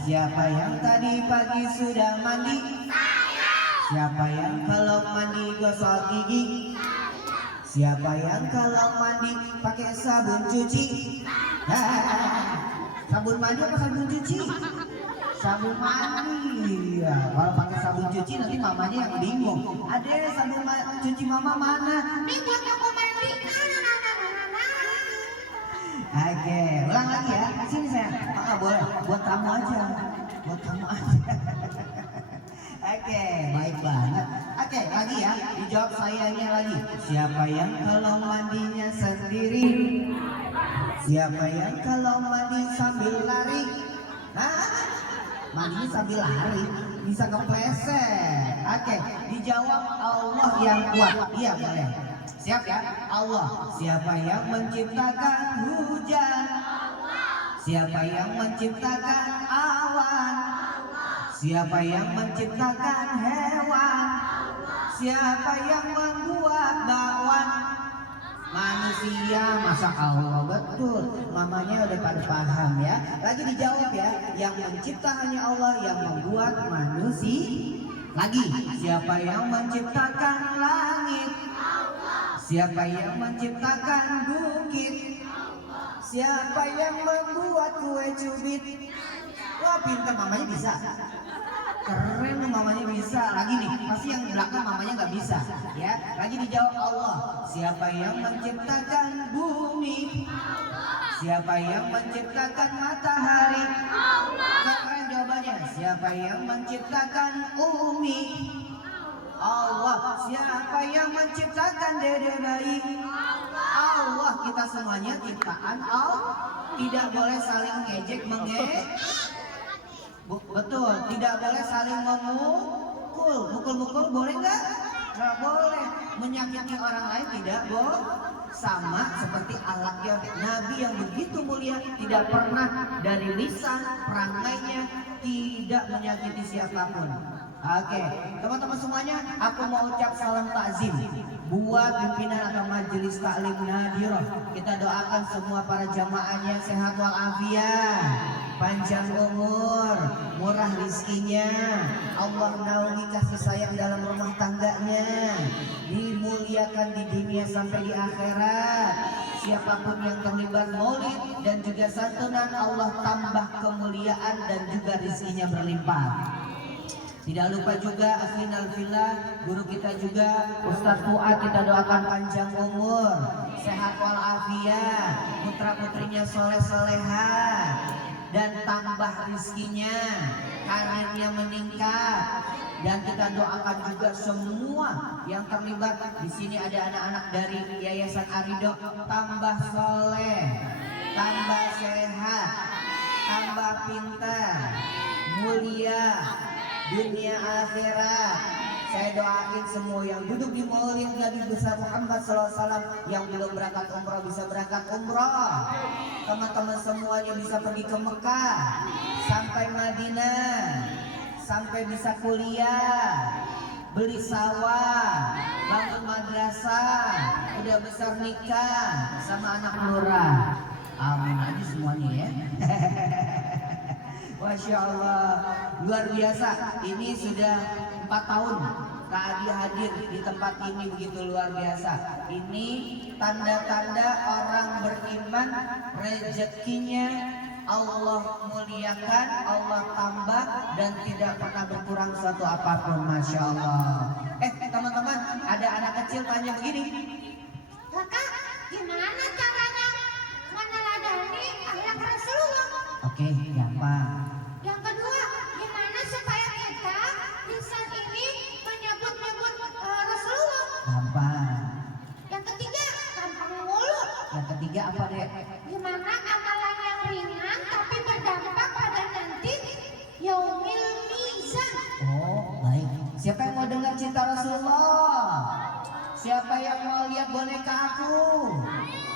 Siapa yang tadi pagi sudah mandi? Siapa yang kalau mandi gosok gigi? Siapa yang kalau mandi pakai sabun cuci? Sabun mandi apa sabun cuci? Sabun mandi. Ya, kalau pakai sabun cuci nanti mamanya yang bingung. Adek, sabun cuci mama mana? Ini buat aku mandi. Oke, ulang lagi ya. Sini saya. Boleh. Buat kamu aja. Buat kamu aja. Oke, baik banget. Oke, lagi ya. Dijawab sayanya lagi. Siapa yang kalau mandinya sendiri? Siapa yang kalau mandi sambil lari? Mandinya sambil lari bisa kepleset. Oke, dijawab Allah yang kuat. Iya, boleh. Siap ya? Allah. Siapa yang menciptakan hujan? Siapa yang menciptakan awan? Siapa yang menciptakan hewan? Siapa yang membuat bakwan? Manusia. Masa Allah, betul. Mamanya udah pada paham ya. Lagi dijawab ya. Yang mencipta hanya Allah, yang membuat manusia. Lagi, siapa yang menciptakan langit? Siapa yang menciptakan bukit? Siapa yang membuat kue cubit? Wah, pintar, mamanya bisa. Keren loh, mamanya bisa. Lagi nih, pasti yang belakang mamanya nggak bisa. Ya, lagi dijawab Allah. Siapa yang menciptakan bumi? Siapa yang menciptakan matahari? Keren jawabannya. Siapa yang menciptakan Umi? Allah. Siapa yang menciptakan dede bayi? Allah. Kita semuanya ciptaan Allah. Tidak boleh saling ngejek mengejek. Betul, tidak boleh saling memukul. Mukul-mukul boleh nggak? Nggak boleh. Menyakiti orang lain tidak boleh. Sama seperti akhlaknya Nabi yang begitu mulia, tidak pernah dari lisan perangainya tidak menyakiti siapapun. Oke, teman-teman semuanya, aku mau ucap salam takzim buat pimpinan atau majelis taklim Nadhirah. Kita doakan semua para jamaahnya sehat walafiat, panjang umur, murah rizkinya, Allah naungi kasih sayang dalam rumah tangganya, dimuliakan di dunia sampai di akhirat. Siapapun yang terlibat maulid dan juga santunan, Allah tambah kemuliaan dan juga rizkinya berlimpah. Tidak lupa juga Aslinal Villa, guru kita juga Ustadz Fuad, kita doakan panjang umur, sehat walafiat, putra-putrinya soleh-soleha, dan tambah rizkinya, karirnya meningkat. Dan kita doakan juga semua yang terlibat. Di sini ada anak-anak dari Yayasan Arido, tambah soleh, tambah sehat, tambah pintar, mulia dunia akhirat. Saya doain semua yang duduk di maulid Nabi besar Muhammad SAW, yang belum berangkat umroh bisa berangkat umroh, teman-teman semuanya bisa pergi ke Mekah, sampai Madinah, sampai bisa kuliah, beli sawah, bangun madrasah, udah besar nikah sama anak lurah. Amin aja semuanya ya. Masya Allah, luar biasa. Ini sudah 4 tahun Kak Adi hadir di tempat ini, begitu luar biasa. Ini tanda-tanda orang beriman, rezekinya Allah muliakan, Allah tambah, dan tidak pernah berkurang suatu apapun. Masya Allah. Teman-teman, ada anak kecil tanya begini, Kakak, gimana caranya meneladani akhlak Rasulullah? Oke, gampang. Yang kedua, gimana supaya kita lisan ini menyebut-nyebut Rasulullah? Gampang. Yang ketiga, gampang mulut. Yang ketiga apa dek? Gimana amalan yang ringan tapi berdampak pada nanti yaumil mizan? Oh, baik. Siapa yang mau dengar cinta Rasulullah? Siapa yang mau lihat boneka aku?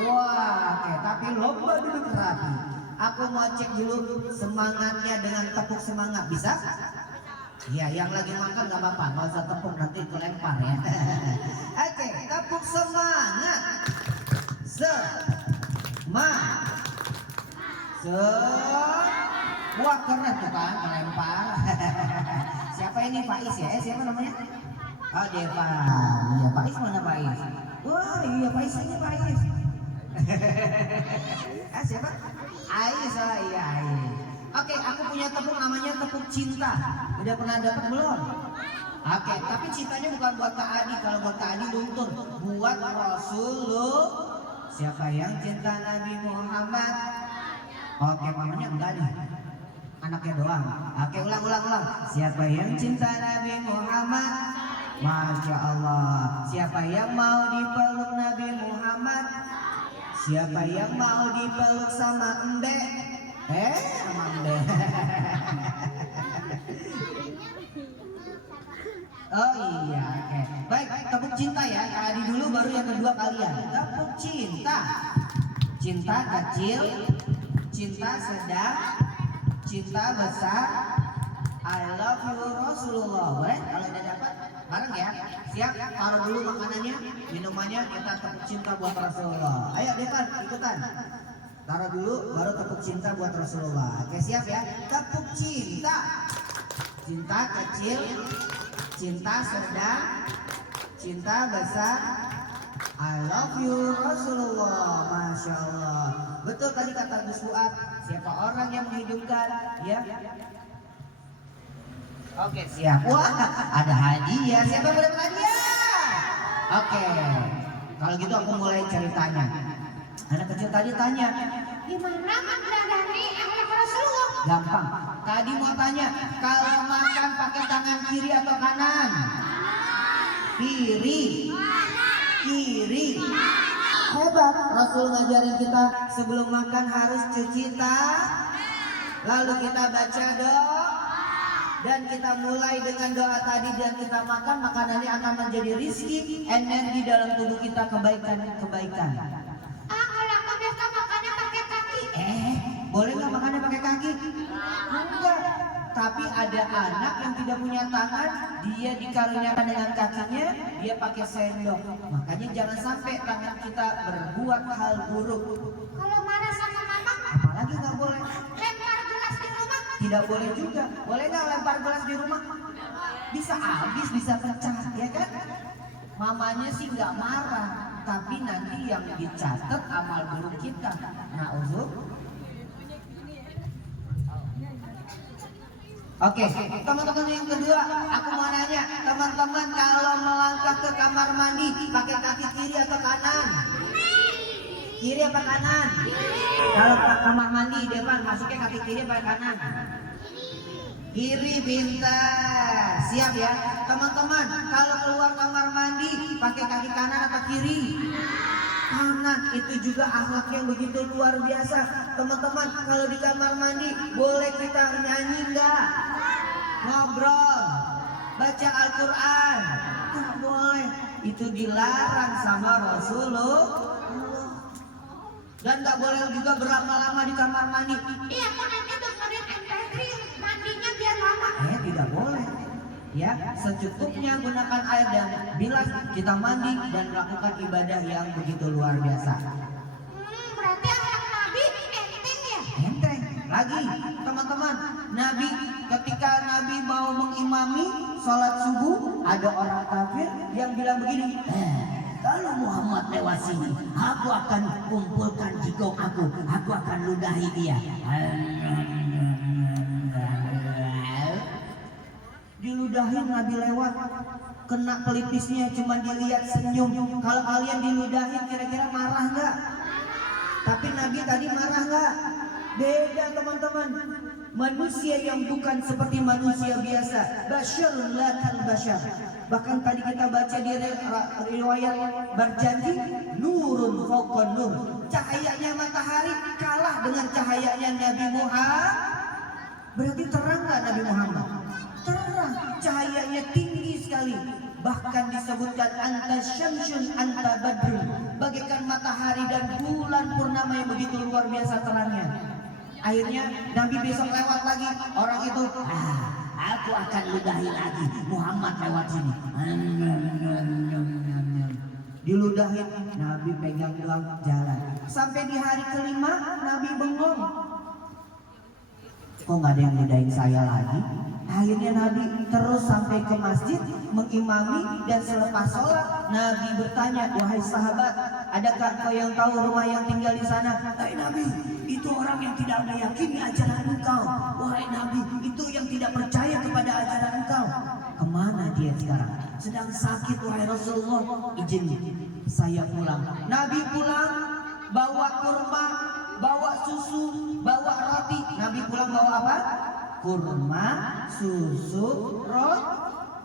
Wah, oke. Tapi lomba duduk rapi. Aku mau cek dulu semangatnya dengan tepuk semangat, bisa? Iya, yang lagi makan nggak apa-apa, nggak usah tepuk, nanti itu lempar ya. Oke, tepuk semangat. Wah keren tuh kan, melempar. Siapa ini Faiz ya? Siapa namanya? Oh Deva. Iya Faiz mana Faiz? Wah iya Faiz ini Faiz. Siapa? Ais, oh iya Ais. Oke, aku punya tepung namanya tepung cinta. Udah pernah dapat belum? Oke, tapi cintanya bukan buat Kak Adi. Kalau buat Kak Adi luntur. Buat Rasulullah. Siapa yang cinta Nabi Muhammad? Oke, mamanya enggak nih. Anaknya doang. Oke, ulang. Siapa yang cinta Nabi Muhammad? Masya Allah. Siapa yang mau dipeluk Nabi Muhammad? Siapa yang mau dipeluk sama Embe? Sama Embe. Oh iya, oke. Baik, tepuk cinta ya. Adi dulu baru yang kedua kalian. Tepuk cinta. Cinta kecil, cinta sedang, cinta besar. I love you Rasulullah. Boleh? Kalau udah dapat bareng ya. Siap? Taruh dulu makanannya, minumannya, kita tepuk cinta buat Rasulullah. Ayo Devan, ikutan. Taruh dulu, baru tepuk cinta buat Rasulullah. Oke siap ya? Tepuk cinta. Cinta kecil, cinta sedang, cinta besar. I love you Rasulullah. Masya Allah. Betul tadi kata Gus Fuad. Siapa orang yang menghidupkan? Ya. Oke siap. Wah ada hadiah. Siapa yang dapat hadiah? Oke. Kalau gitu aku mulai ceritanya. Anak kecil tadi tanya. Gimana mempelajari akhlak Rasulullah? Gampang. Tadi mau tanya. Kalau makan pakai tangan kiri atau kanan? Kiri. Kiri. Hebat. Rasul ngajarin kita sebelum makan harus cuci tangan. Lalu kita baca doa. Dan kita mulai dengan doa tadi dan kita makan, makanannya akan menjadi rizki, energi dalam tubuh kita, kebaikan. Kalau aku biasa makannya pakai kaki. Boleh nggak makannya pakai kaki? Enggak. Tapi ada anak yang tidak punya tangan, dia dikaruniakan dengan kakinya, dia pakai sendok. Makanya jangan sampai tangan kita berbuat hal buruk. Kalau marah sama mama, Apalagi nggak boleh. lempar gelas di rumah. Tidak boleh juga. Boleh nggak lempar gelas di rumah? Bisa habis, bisa pecah, ya kan? Mamanya sih nggak marah, tapi nanti yang dicatat amal buruk kita. Nah, uzur. Oke, teman-teman yang kedua, aku mau nanya, teman-teman kalau melangkah ke kamar mandi pakai kaki kiri atau kanan? Kiri apa kanan? Kalau ke kamar mandi, Devan masuknya kaki kiri apa kanan? Kiri, pintar. Siap ya, teman-teman. Kalau keluar kamar mandi, pakai kaki kanan atau kiri? Kanan. Itu juga akhlak yang begitu luar biasa. Teman-teman, kalau di kamar mandi, boleh kita nyanyi nggak? Ngobrol, baca Al-Quran, nggak boleh. Itu dilarang sama Rasulullah. Dan nggak boleh juga berlama-lama di kamar mandi. Iya, aku nanti dengerin MP3 mandinya biar lama. Tidak boleh. Ya, secukupnya gunakan air dan bilas kita mandi dan melakukan ibadah yang begitu luar biasa. Berarti akhlak Nabi enteng ya? Enteng. Lagi, teman-teman, Nabi ketika Nabi mau mengimami sholat subuh, ada orang kafir yang bilang begini. Kalau Muhammad lewat sini, aku akan kumpulkan jigong aku akan ludahi dia. Diludahin Nabi lewat, kena pelipisnya cuma dilihat senyum. Kalau kalian diludahin kira-kira marah nggak? Tapi Nabi tadi marah nggak? Beda teman-teman. Manusia yang bukan seperti manusia biasa. Basyarun la kal basyar. Bahkan tadi kita baca di riwayat berjanji nurun fauqan nur. Cahayanya matahari kalah dengan cahayanya Nabi Muhammad. Berarti terang nggak Nabi Muhammad? Terang, cahayanya tinggi sekali. Bahkan disebutkan anta syamsun anta badrun, bagaikan matahari dan bulan purnama yang begitu luar biasa terangnya. Akhirnya Nabi besok lewat lagi, orang itu aku akan ludahi lagi Muhammad lewat sini. Diludahin, Nabi pegang doang jalan. Sampai di hari kelima Nabi bengong. Kok nggak ada yang ngedain saya lagi? Akhirnya Nabi terus sampai ke masjid mengimami, dan selepas sholat Nabi bertanya, wahai sahabat, adakah kau yang tahu rumah yang tinggal di sana? Wahai Nabi, itu orang yang tidak meyakini ajaran engkau. Wahai Nabi, itu yang tidak percaya kepada ajaran engkau. Kemana dia sekarang? Sedang sakit wahai Rasulullah. Izin saya pulang. Nabi pulang bawa kurma, bawa susu, bawa roti. Nabi pulang bawa apa? Kurma, susu, roti.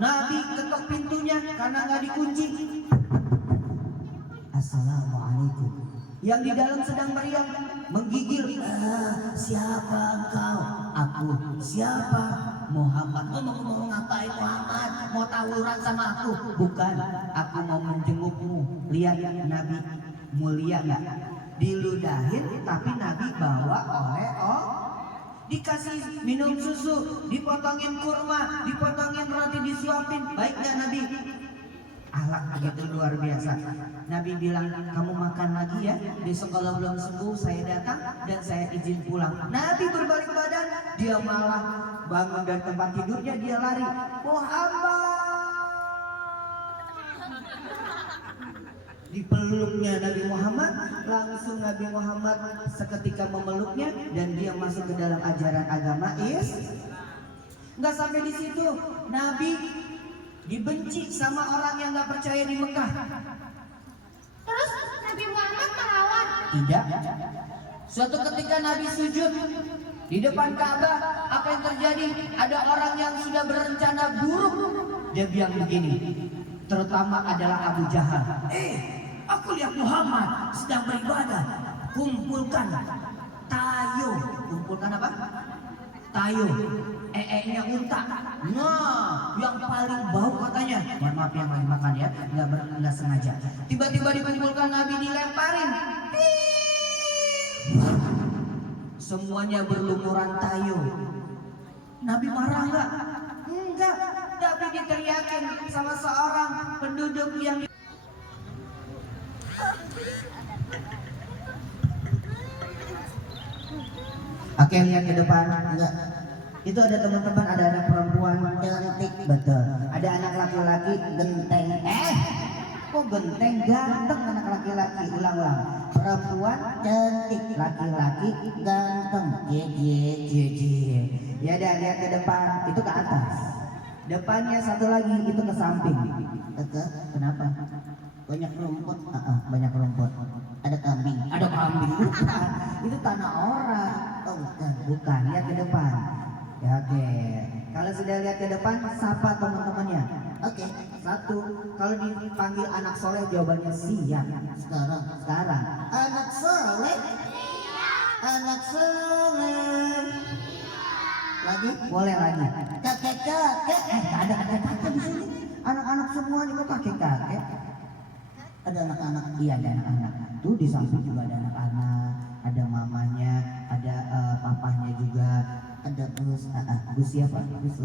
Nabi ketok pintunya karena nggak dikunci. Assalamualaikum. Yang di dalam sedang meriang, menggigil. Siapa engkau? Aku. Siapa? Muhammad. Mau ngapain Muhammad? Mau tawuran sama aku? Bukan. Aku mau menjengukmu. Lihat Nabi mulia nggak? Diludahin, tapi Nabi bawa oleh-oleh. Dikasih minum susu, dipotongin kurma, dipotongin roti, disuapin. Baik nggak Nabi? Akhlak begitu luar biasa. Nabi bilang, kamu makan lagi ya. Besok kalau belum sembuh saya datang dan saya izin pulang. Nabi berbalik badan, dia malah bangun dari tempat tidurnya, dia lari. Muhammad. Dipeluknya Nabi Muhammad, langsung Nabi Muhammad seketika memeluknya dan dia masuk ke dalam ajaran agama Nggak sampai di situ, Nabi dibenci sama orang yang nggak percaya di Mekah. Terus Nabi Muhammad melawan. Tidak. Suatu ketika Nabi sujud di depan Ka'bah, apa yang terjadi? Ada orang yang sudah berencana buruk. Dia bilang begini, terutama adalah Abu Jahal. Aku lihat Muhammad sedang beribadah. Kumpulkan tayo. Kumpulkan apa? Tayo. Nya unta. Nah, yang paling bau katanya. Mohon maaf yang lagi makan ya, nggak sengaja. Tiba-tiba dikumpulkan, Nabi dilemparin. Semuanya berlumuran tayo. Nabi marah nggak? Enggak. Tapi diteriakin sama seorang penduduk yang Oke, lihat ke depan. Enggak. Itu ada teman-teman, ada anak perempuan cantik, betul. Ada anak laki-laki genteng. Kok genteng? Ganteng anak laki-laki. Ulang-ulang. Perempuan cantik, laki-laki ganteng. Jeje. Ya udah, lihat ke depan. Itu ke atas. Depannya satu lagi, itu ke samping. Kenapa? Banyak rumput. Banyak rumput. Ada kambing. Ada kambing. Bukan. Itu tanah orang. Oh bukan. Lihat ke depan. Ya oke. Kalau sudah lihat ke depan, sapa teman-temannya. Oke. Satu. Kalau dipanggil anak soleh, jawabannya siap. Sekarang. Anak soleh. Anak soleh. Lagi? Boleh lagi. Kakek-kakek. Ada kakek-kakek di sini. Anak-anak semuanya kok kakek-kakek. Ada anak-anak. Iya, ada anak-anak. Tuh di samping juga ada anak-anak. Ada mamanya, ada papahnya juga. Ada Gus siapa? Gus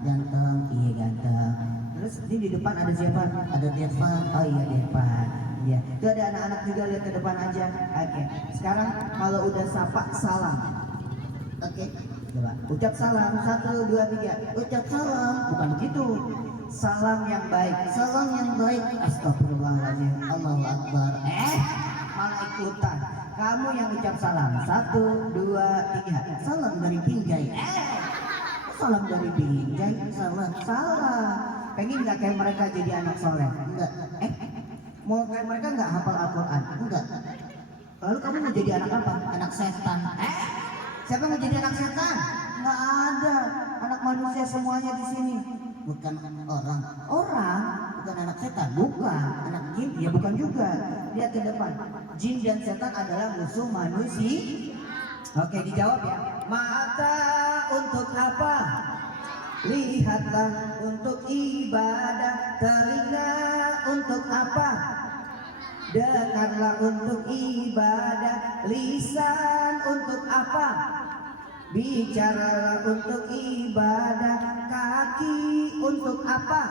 ganteng, iya ganteng. Terus ini di depan ada siapa? Ada Devan. Oh iya Devan. Iya. Itu ada anak-anak juga, lihat ke depan aja. Oke. Sekarang kalau udah sapa, salam. Oke. Coba. Ucap salam. 1, 2, 3. Ucap salam. Bukan gitu. Salam yang baik. Salam yang baik. Astagfirullahaladzim. Allahu Akbar. Malah ikutan. Kamu yang ucap salam. 1, 2, 3. Salam dari Binjai. Salam dari Binjai. Salah. Pengen nggak kayak mereka jadi anak soleh? Enggak. Mau kayak mereka nggak hafal Al-Quran? Enggak. Lalu kamu mau jadi anak apa? Anak setan. Siapa mau jadi anak setan? Nggak ada. Anak manusia semuanya di sini. Bukan orang. Orang? Bukan anak setan? Bukan. Anak jin? Ya bukan juga. Lihat ke depan. Jin dan setan adalah musuh manusia. Oke, dijawab ya. Mata untuk apa? Lihatlah untuk ibadah. Telinga untuk apa? Dengarlah untuk ibadah. Lisan untuk apa? Bicaralah untuk ibadah. Kaki untuk apa?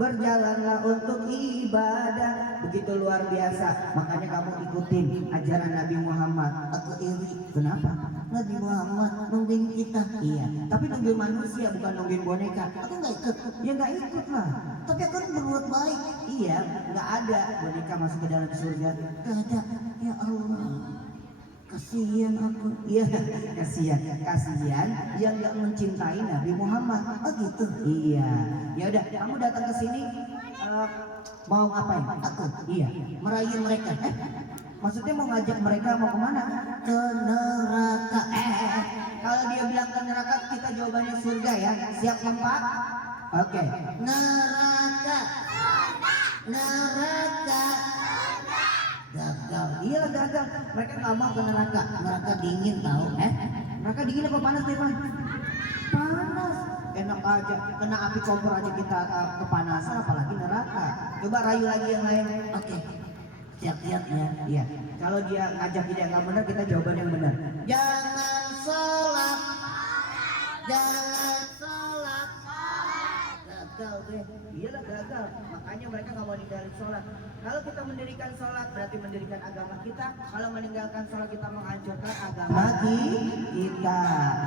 berjalanlah untuk ibadah. Begitu luar biasa. Makanya kamu ikutin ajaran Nabi Muhammad. Aku iri. Kenapa? Nabi Muhammad nungguin kita. Iya. Tapi nungguin manusia, bukan nungguin boneka. Aku nggak ikut. Ya nggak ikut lah. Tapi aku kan berbuat baik. Iya. Nggak ada boneka masuk ke dalam surga. Nggak ada. Ya Allah. Kasihan aku. Iya, kasihan yang nggak mencintai Nabi Muhammad. Oh gitu. Iya. Ya udah, kamu datang ke sini mau ngapain? Aku. Iya. Merayu mereka. Maksudnya mau ngajak mereka mau kemana? Ke neraka. Kalau dia bilang ke neraka, kita jawabannya surga ya. Siap kompak? Oke. Neraka. Neraka. Gagal, iya gagal. Mereka nggak mau ke neraka. Neraka dingin tahu, Neraka dingin apa panas nih, Pak? Panas. Enak aja, kena api kompor aja kita kepanasan, apalagi neraka. Coba rayu lagi yang lain. Oke. Siap-siap ya. Iya. Kalau dia ngajak tidak nggak benar, kita jawaban yang benar. Jangan sholat. Jangan sholat. Gagal deh. Iyalah gagal. Makanya mereka nggak mau ninggalin sholat. Kalau kita mendirikan sholat berarti mendirikan agama kita. Kalau meninggalkan sholat kita menghancurkan agama kita.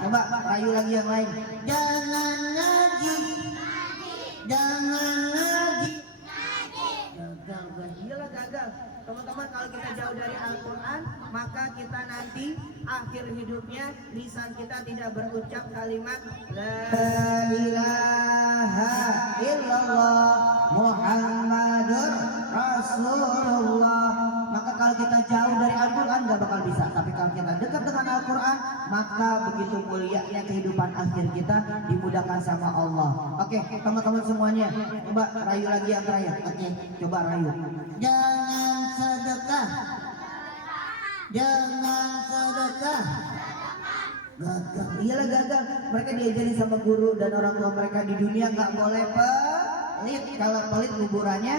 Coba rayu lagi yang lain. Jangan ngaji. Jangan ngaji. Gagal gue. Iyalah gagal. Teman-teman, kalau kita jauh dari Al-Quran, maka kita nanti akhir hidupnya lisan kita tidak berucap kalimat La ilaha illallah Muhammadur Rasulullah. Maka kalau kita jauh dari Al-Quran gak bakal bisa. Tapi kalau kita dekat dengan Al-Quran, maka begitu mulianya kehidupan akhir kita dimudahkan sama Allah. Oke, teman-teman semuanya, coba rayu lagi yang terakhir. Oke, coba rayu. Jangan sedekah. Jangan sedekah. Gagal. Iyalah gagal. Mereka diajarin sama guru dan orang tua mereka di dunia nggak boleh pelit. Kalau pelit kuburannya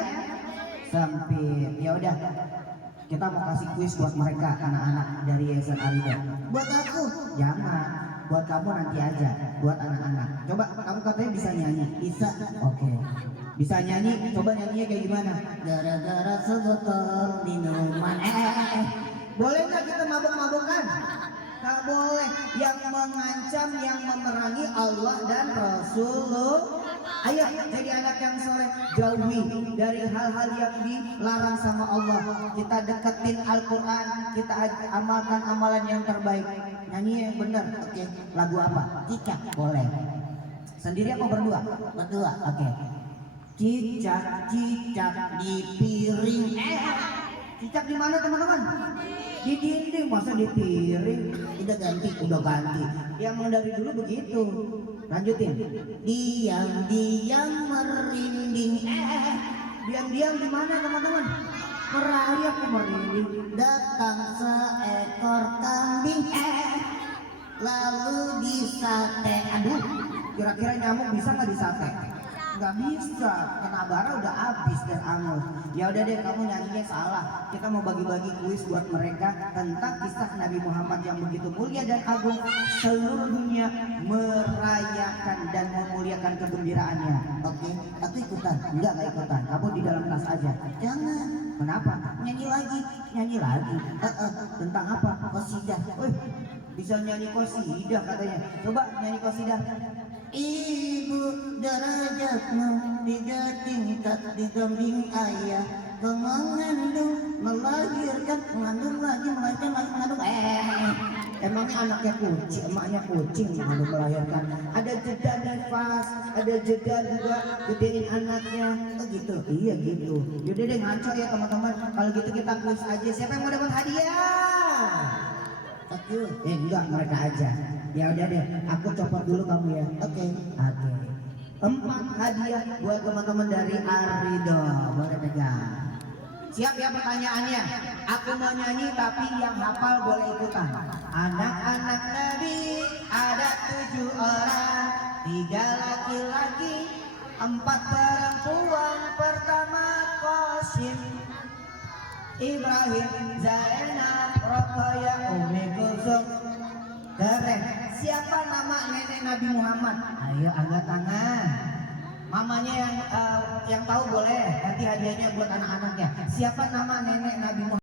sempit. Ya udah. Kita mau kasih kuis buat mereka anak-anak dari Yayasan Arida. Buat aku? Jangan. Buat kamu nanti aja. Buat anak-anak. Coba kamu katanya bisa nyanyi. Bisa. Oke. Bisa nyanyi, coba nyanyinya kayak gimana? Gara-gara sebotol minuman. Boleh nggak kita mabuk-mabukan? Nggak boleh. Yang mengancam, yang memerangi Allah dan Rasulullah. Ayo jadi anak yang soleh, jauhi dari hal-hal yang dilarang sama Allah. Kita deketin Al-Quran, kita amalkan amalan yang terbaik. Nyanyi yang benar. Oke. Lagu apa? Cicak. Boleh. Sendiri apa berdua? Berdua. Oke. Cicak-cicak di piring. Cicak di mana teman-teman? Di dinding, masa di piring? Udah ganti. Ya emang dari dulu begitu. Lanjutin. Diam-diam merinding. Diam-diam di mana teman-teman? Merayap aku merinding. Datang seekor kambing. Lalu disate. Aduh, kira-kira nyamuk bisa nggak disate? Nggak bisa, kena bara udah habis dan angus. Ya udah deh, kamu nyanyinya salah. Kita mau bagi-bagi kuis buat mereka tentang kisah Nabi Muhammad yang begitu mulia dan agung. Seluruh dunia merayakan dan memuliakan kegembiraannya. Oke, aku ikutan. Enggak ikutan. Kamu di dalam kelas aja. Jangan. Kenapa? Nyanyi lagi. Tentang apa? Qasidah. Bisa nyanyi qasidah katanya. Coba nyanyi qasidah. Ibu derajatmu 3 tingkat didamping ayah, mengandung, melahirkan, mengandung lagi, mengandung. Emangnya anaknya kucing, emaknya kucing mengandung melahirkan. Ada jeda nafas, ada jeda juga gedein anaknya. Oh gitu, iya gitu. Yaudah deh ngaco ya teman-teman. Kalau gitu kita kuis aja. Siapa yang mau dapat hadiah? Aku, enggak, mereka aja. Ya udah deh, aku copot dulu kamu ya. Oke. 4 hadiah buat teman-teman dari Arido. Boleh pegang. Siap ya pertanyaannya? Aku mau nyanyi tapi yang hafal boleh ikutan. Anak-anak Nabi ada 7 orang, 3 laki-laki, 4 perempuan. Pertama Qasim, Ibrahim, Zainab, Roqayah, Ummi Kulsum. Keren. Siapa nama nenek Nabi Muhammad? Ayo angkat tangan. Mamanya yang tahu boleh, nanti hadiahnya buat anak-anaknya. Siapa nama nenek Nabi Muhammad?